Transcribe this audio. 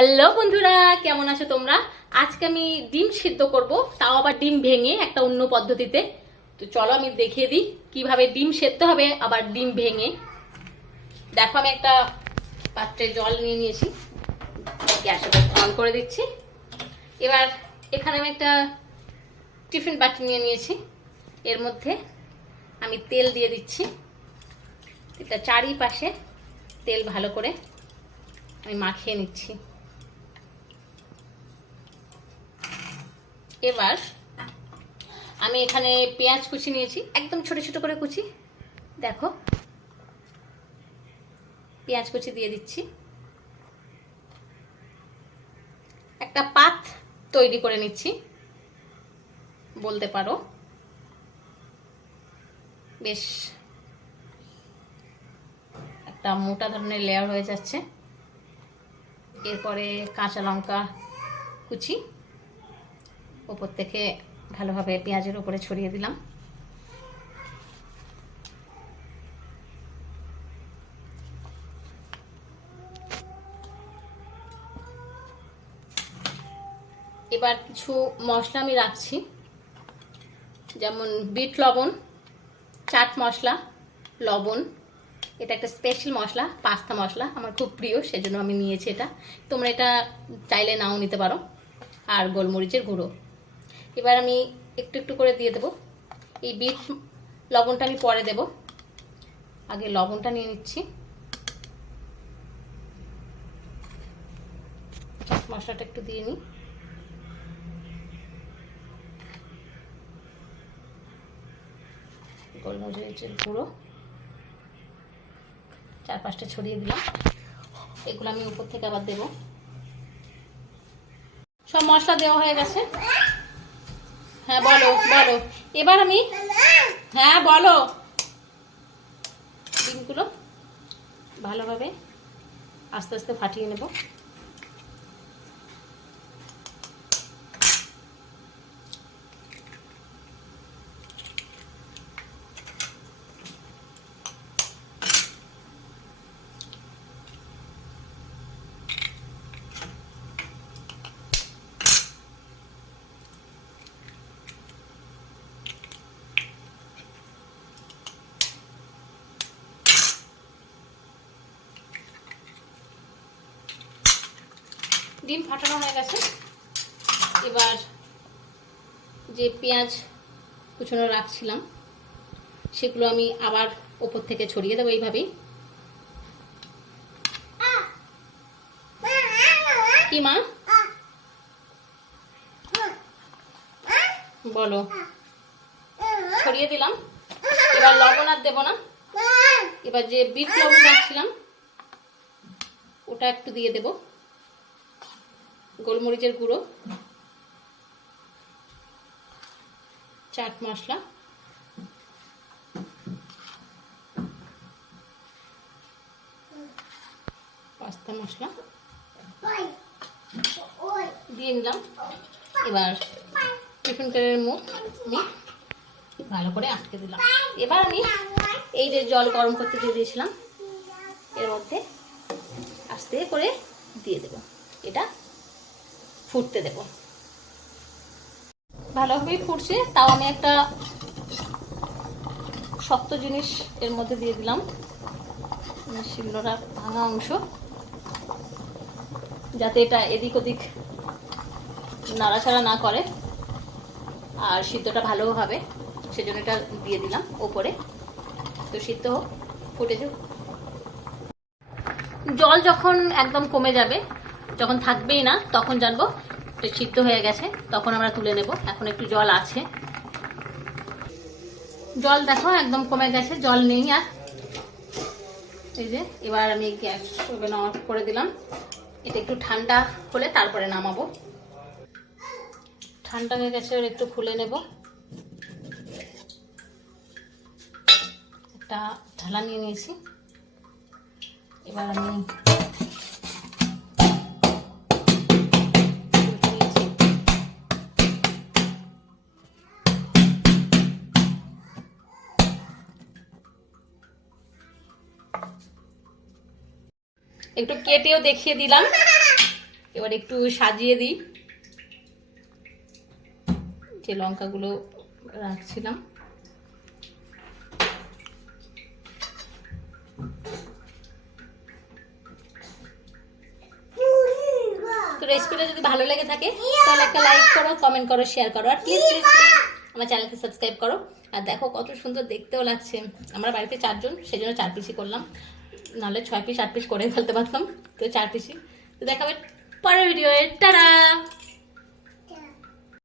Hello বন্ধুরা, কেমন আছো তোমরা? আজকে আমি ডিম সিদ্ধ করব, তাও আবার ডিম ভেঙে একটা অন্য পদ্ধতিতে। তো চলো আমি দেখিয়ে দিই কিভাবে ডিম সেদ্ধ হবে আবার ডিম ভেঙে। দেখো আমি একটা পাত্রে জল নিয়ে নিয়েছি, গ্যাসটা অন করে দিচ্ছি। এবার এখানে আমি একটা টিফিন বাটি নিয়ে নিয়েছি, এর মধ্যে আমি তেল দিয়ে দিচ্ছি। এটা চারিপাশে তেল ভালো করে আমি মাখিয়ে নিচ্ছি। এবার আমি এখানে পেঁয়াজ কুচি নিয়েছি, একদম ছোট ছোট করে কুচি। দেখো পেঁয়াজ কুচি দিয়ে দিচ্ছি। একটা পাত তৈরি করে নিচ্ছি বলতে পারো, বেশ একটা মোটা ধরনের লেয়ার হয়ে যাচ্ছে। এরপরে কাঁচা লঙ্কা কুচি উপর থেকে ভালোভাবে পেঁয়াজের উপরে ছড়িয়ে দিলাম। এবার কিছু মশলা আমি রাখছি, যেমন বিট লবণ, চাট মশলা, লবণ। এটা একটা স্পেশাল মশলা, পাস্তা মশলা, আমার খুব প্রিয়, সেজন্য আমি নিয়েছি এটা। তোমরা এটা চাইলে নাও নিতে পারো। আর গোলমরিচের গুঁড়ো। এবার আমি একটু একটু করে দিয়ে দেবো। এই বিট লবণটা আমি পরে দেব, আগে লবণটা নিয়ে নিচ্ছি। চাট মশলাটা একটু দিয়ে নিই। গোলমরিচের গুঁড়ো 4-5টা ছড়িয়ে দিলাম। এগুলো আমি উপর থেকে আবার দেব। সব মশলা দেওয়া হয়ে গেছে। হ্যাঁ বলো বলো। এবার আমি, হ্যাঁ বলো, ডিমগুলো ভালোভাবে আস্তে আস্তে ফাটিয়ে নেব। ডিম ফাটানো হয়ে গেছে। এবার যে পেঁয়াজ কুচনো রাখছিলাম সেগুলো আমি আবার ওপর থেকে ছড়িয়ে দেবো এইভাবেই। কি মা বলো? ছড়িয়ে দিলাম। এবার লবণ আর দেবো না। এবার যে বিট লবণ রাখছিলাম ওটা একটু দিয়ে দেব। গোলমরিচের গুঁড়ো, চাট মশলা, পাস্তা মশলা দিয়ে নিলাম। এবার টিফিন কারের মুখ আমি ভালো করে আটকে দিলাম। এবার আমি এই যে জল গরম করতে দিয়ে দিয়েছিলাম এর মধ্যে আস্তে করে দিয়ে দেব। এটা ফুটতে দেব। ভালোভাবেই ফুটছে, তাও আমি একটা শক্ত জিনিস এর মধ্যে দিয়ে দিলাম, শিলনোড়া ভাঙা অংশ, যাতে এটা এদিক ওদিক নাড়াচাড়া না করে আর সিদ্ধটা ভালো হবে, সেজন্য এটা দিয়ে দিলাম ওপরে। তো সিদ্ধ হোক, ফুটে যাক। জল যখন একদম কমে যাবে, যখন থাকবেই না, তখন জানবো এটা সিদ্ধ হয়ে গেছে, তখন আমরা তুলে নেব। এখন একটু জল আছে, জল দেখো একদম কমে গেছে, জল নেই আর। এই যে এবার আমি গ্যাস ওভেন অফ করে দিলাম। এটা একটু ঠান্ডা হলে তারপরে নামাবো। ঠান্ডা হয়ে গেছে, আর একটু খুলে নেব। একটা ঢালা নিয়ে নিয়েছি। এবার আমি একটু কেটেও দেখিয়ে দিলাম। এবার একটু সাজিয়ে দিই, যে লঙ্কাগুলো রাখছিলাম। তো রেসিপিটা যদি ভালো লেগে থাকে তাহলে একটা লাইক করো, কমেন্ট করো, শেয়ার করো, আর প্লিজ প্লিজ প্লিজ আমার চ্যানেলকে সাবস্ক্রাইব করো। আর দেখো কত সুন্দর দেখতেও লাগছে। আমরা বাড়িতে 4 জন, সেই জন্য 4 পিসই করলাম, নাহলে 6 পিস 8 পিস করে ফেলতে পারতাম। তো 4 পিসই। তো দেখাবে পরের ভিডিওয়ে। টাটা।